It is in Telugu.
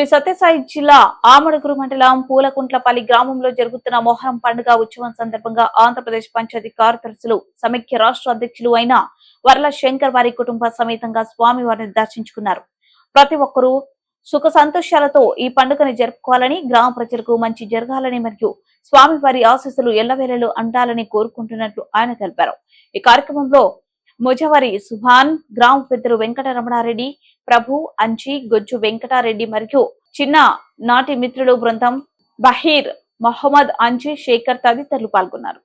శ్రీ సత్యసాయి జిల్లా ఆమడుగురు మండలం పూలకుంట్లపల్లి గ్రామంలో జరుగుతున్న మొహరం పండుగ ఉత్సవం సందర్భంగా ఆంధ్రప్రదేశ్ పంచాయతీ కార్యదర్శులు సమైక్య రాష్ట్ర అధ్యక్షులు అయిన వర్ల శంకర్ వారి కుటుంబ సమేతంగా స్వామి వారిని దర్శించుకున్నారు. ప్రతి ఒక్కరూ సుఖ సంతోషాలతో ఈ పండుగను జరుపుకోవాలని, గ్రామ ప్రజలకు మంచి జరగాలని మరియు స్వామివారి ఆశీస్సులు ఎల్లవేళలు అందాలని కోరుకుంటున్నట్లు ఆయన తెలిపారు. ఈ కార్యక్రమంలో ముజవరి సుభాన్, గ్రామ పెద్దలు వెంకటరమణారెడ్డి, ప్రభు, అంచి, గొజ్జు వెంకటారెడ్డి మరియు చిన్న నాటి మిత్రులు బృందం, బహీర్, మహమ్మద్, అంచి, శేఖర్ తదితరులు పాల్గొన్నారు.